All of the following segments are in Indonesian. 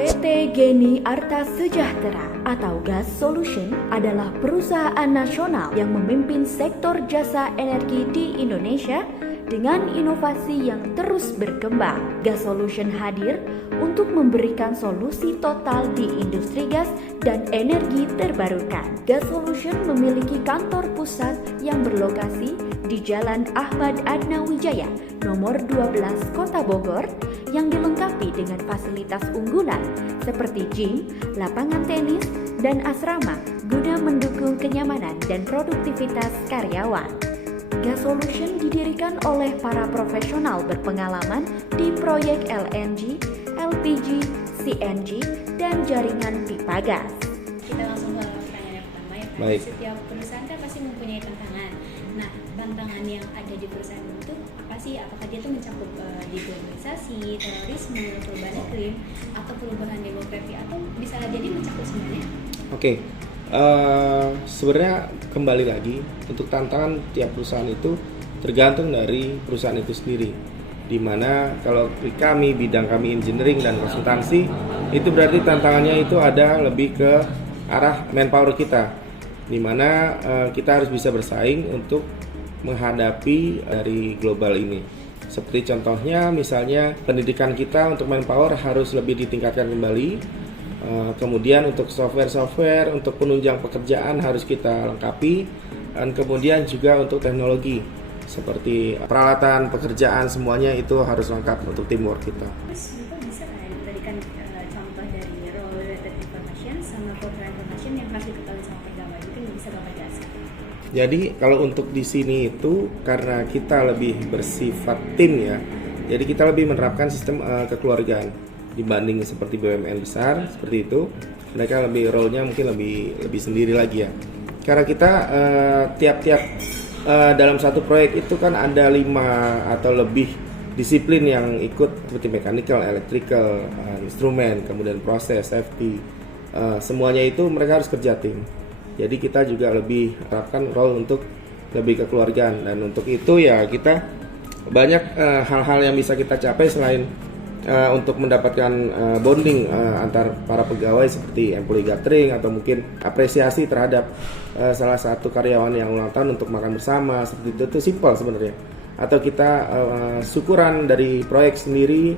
PT Geni Arta Sejahtera atau Gas Solution adalah perusahaan nasional yang memimpin sektor jasa energi di Indonesia dengan inovasi yang terus berkembang. Gas Solution hadir untuk memberikan solusi total di industri gas dan energi terbarukan. Gas Solution memiliki kantor pusat yang berlokasi di Jalan Ahmad Adna Wijaya, nomor 12, Kota Bogor, yang dilengkapi dengan fasilitas unggulan seperti gym, lapangan tenis, dan asrama guna mendukung kenyamanan dan produktivitas karyawan. Gas Solution didirikan oleh para profesional berpengalaman di proyek LNG, LPG, CNG, dan jaringan pipa gas. Kita langsung ke pertanyaan yang pertama ya, Pak. Baik. Setiap perusahaan kan pasti mempunyai tantangan. Nah, tantangan yang ada di perusahaan itu apa sih? Apakah dia tuh mencakup digitalisasi, terorisme, perubahan iklim, atau perubahan demografi, atau bisa jadi mencakup semuanya? Oke. Sebenarnya kembali lagi untuk tantangan tiap perusahaan itu tergantung dari perusahaan itu sendiri. Dimana kalau kami bidang kami engineering dan konsultansi itu berarti tantangannya itu ada lebih ke arah manpower kita, dimana kita harus bisa bersaing untuk menghadapi dari global ini. Seperti contohnya misalnya pendidikan kita untuk manpower harus lebih ditingkatkan kembali. Kemudian untuk software untuk penunjang pekerjaan harus kita lengkapi, dan kemudian juga untuk teknologi seperti peralatan pekerjaan semuanya itu harus lengkap untuk teamwork kita. Terus Bapak bisa memberikan contoh dari role related information sama corporate information yang harus diketahui sama pegawai, mungkin bisa Bapak jelaskan. Jadi kalau untuk di sini itu karena kita lebih bersifat tim ya, jadi kita lebih menerapkan sistem kekeluargaan dibanding seperti BUMN besar seperti itu. Mereka lebih role-nya mungkin lebih sendiri lagi ya. Karena kita tiap-tiap dalam satu proyek itu kan ada 5 atau lebih disiplin yang ikut seperti mechanical, electrical, instrumen, kemudian proses, safety. Semuanya itu mereka harus kerja tim. Jadi kita juga lebih terapkan role untuk lebih kekeluargaan, dan untuk itu ya kita banyak hal-hal yang bisa kita capai selain untuk mendapatkan bonding antar para pegawai seperti employee gathering atau mungkin apresiasi terhadap salah satu karyawan yang ulang tahun untuk makan bersama, seperti itu simple sebenarnya. Atau kita syukuran dari proyek sendiri,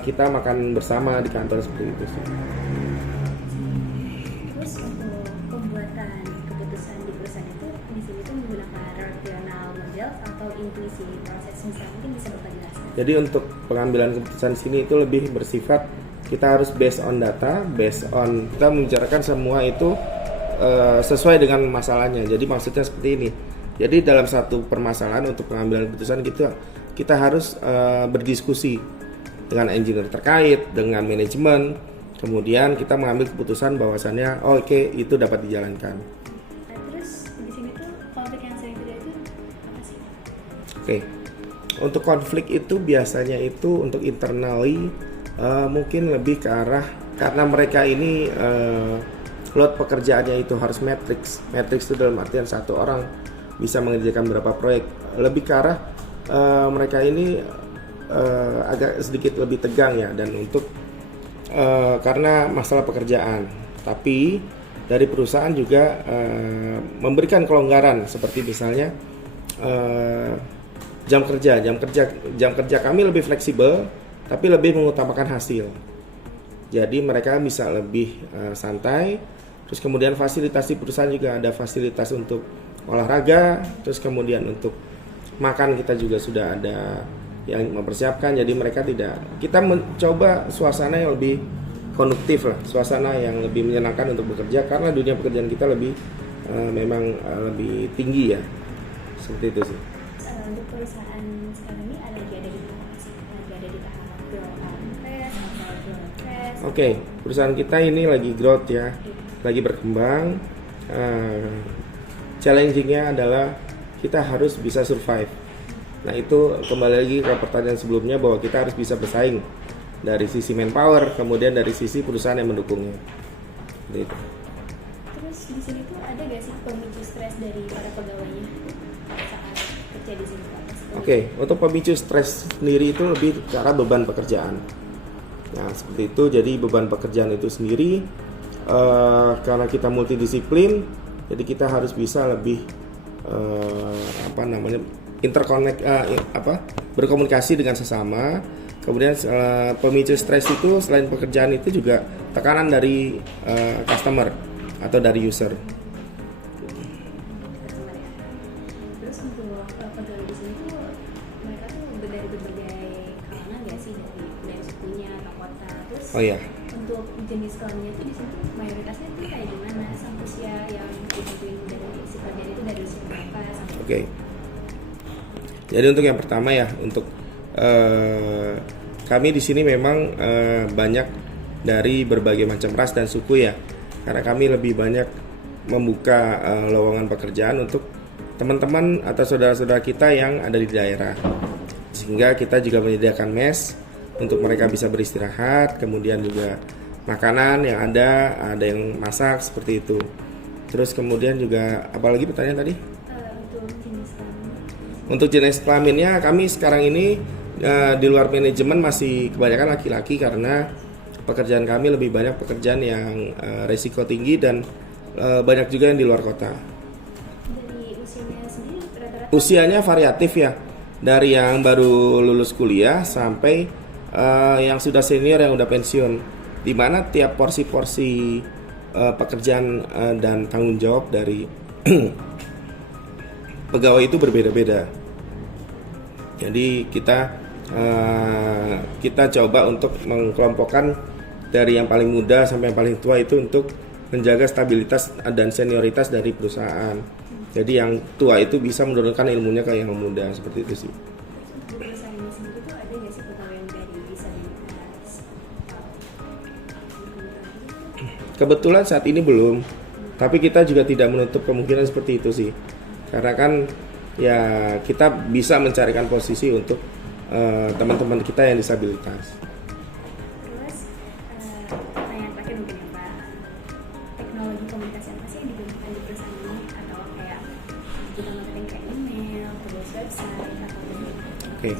kita makan bersama di kantor seperti itu. Terus untuk pembuatan keputusan di perusahaan itu di sini tuh menggunakan rational model atau intuisi proses, misalnya mungkin bisa Bapak jelaskan. Jadi untuk pengambilan keputusan sini itu lebih bersifat kita harus based on data, based on kita membicarakan semua itu sesuai dengan masalahnya. Jadi maksudnya seperti ini. Jadi dalam satu permasalahan untuk pengambilan keputusan kita harus berdiskusi dengan engineer terkait, dengan manajemen. Kemudian kita mengambil keputusan bahwasannya oke, itu dapat dijalankan. Nah, terus di sini tuh konflik yang sering terjadi itu apa sih? Oke. Untuk konflik itu biasanya itu untuk internally mungkin lebih ke arah karena mereka ini load pekerjaannya itu harus matrix itu dalam artian satu orang bisa mengerjakan berapa proyek, lebih ke arah mereka ini agak sedikit lebih tegang ya, dan untuk karena masalah pekerjaan. Tapi dari perusahaan juga memberikan kelonggaran seperti misalnya jam kerja kami lebih fleksibel tapi lebih mengutamakan hasil. Jadi mereka bisa lebih santai. Terus kemudian fasilitas di perusahaan juga ada fasilitas untuk olahraga. Terus kemudian untuk makan kita juga sudah ada yang mempersiapkan. Jadi mereka kita mencoba suasana yang lebih konduktif lah, suasana yang lebih menyenangkan untuk bekerja karena dunia pekerjaan kita memang lebih tinggi ya. Seperti itu sih. Untuk perusahaan sekarang ini lagi ada di tahap apa sih? Lagi ada di tahap growth phase atau growth phase? Oke, perusahaan kita ini lagi growth ya, lagi berkembang. Challenging-nya adalah kita harus bisa survive. Nah itu kembali lagi ke pertanyaan sebelumnya bahwa kita harus bisa bersaing dari sisi manpower, kemudian dari sisi perusahaan yang mendukungnya. Gitu. Terus di sini tuh ada gak sih pemicu stres dari para pegawainya saat kerja di sini Pak? Oke, untuk pemicu stres sendiri itu lebih ke arah beban pekerjaan. Nah, seperti itu. Jadi beban pekerjaan itu sendiri karena kita multidisiplin, jadi kita harus bisa lebih berkomunikasi dengan sesama. Kemudian pemicu stres itu selain pekerjaan itu juga tekanan dari customer atau dari user. Terus untuk pegawai di sini tuh mereka tuh dari berbagai kalangan nggak sih, dari sukunya atau kota. Terus Oh iya. untuk jenis kelaminnya tuh di sini tuh mayoritasnya tuh kayak gimana? Sampai usia yang dibutuhin dari si pekerjaan itu dari usia berapa sampai? Oke. Jadi untuk yang pertama ya, untuk kami di sini memang banyak dari berbagai macam ras dan suku ya. Karena kami lebih banyak membuka lowongan pekerjaan untuk teman-teman atau saudara-saudara kita yang ada di daerah. Sehingga kita juga menyediakan mes untuk mereka bisa beristirahat, kemudian juga makanan yang ada yang masak seperti itu. Terus kemudian juga apalagi pertanyaan tadi? Untuk jenis kelamin. Untuk jenis kelaminnya kami sekarang ini di luar manajemen masih kebanyakan laki-laki karena pekerjaan kami lebih banyak pekerjaan yang resiko tinggi dan banyak juga yang di luar kota. Dari usianya sendiri rata-rata? Usianya variatif ya, dari yang baru lulus kuliah sampai yang sudah senior yang udah pensiun, di mana tiap porsi-porsi pekerjaan dan tanggung jawab dari pegawai itu berbeda-beda. Jadi kita coba untuk mengkelompokkan dari yang paling muda sampai yang paling tua itu untuk menjaga stabilitas dan senioritas dari perusahaan. Jadi yang tua itu bisa menurunkan ilmunya ke yang muda, seperti itu sih. Di perusahaan ini sendiri tuh ada nggak sih pegawai yang dari disabilitas? Kebetulan saat ini belum, tapi kita juga tidak menutup kemungkinan seperti itu sih. Karena kan ya kita bisa mencarikan posisi untuk teman-teman kita yang disabilitas. Terus pertanyaan terakhir mungkin ya Pak, teknologi komunikasi apa sih yang digunakan di perusahaan ini? Atau kayak digital marketing kayak email, terus website, atau Oke.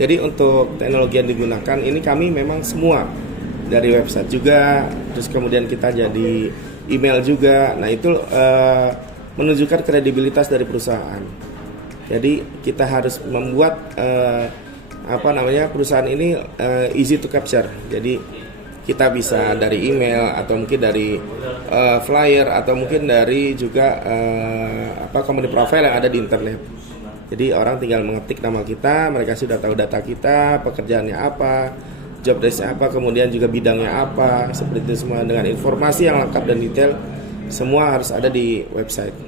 Jadi untuk teknologi yang digunakan ini kami memang semua dari website juga, terus kemudian kita jadi email juga. Nah itu menunjukkan kredibilitas dari perusahaan. Jadi kita harus membuat perusahaan ini easy to capture. Jadi kita bisa dari email atau mungkin dari flyer atau mungkin dari juga company profile yang ada di internet. Jadi orang tinggal mengetik nama kita, mereka sudah tahu data kita, pekerjaannya apa, job desk apa, kemudian juga bidangnya apa, seperti itu semua dengan informasi yang lengkap dan detail, semua harus ada di website.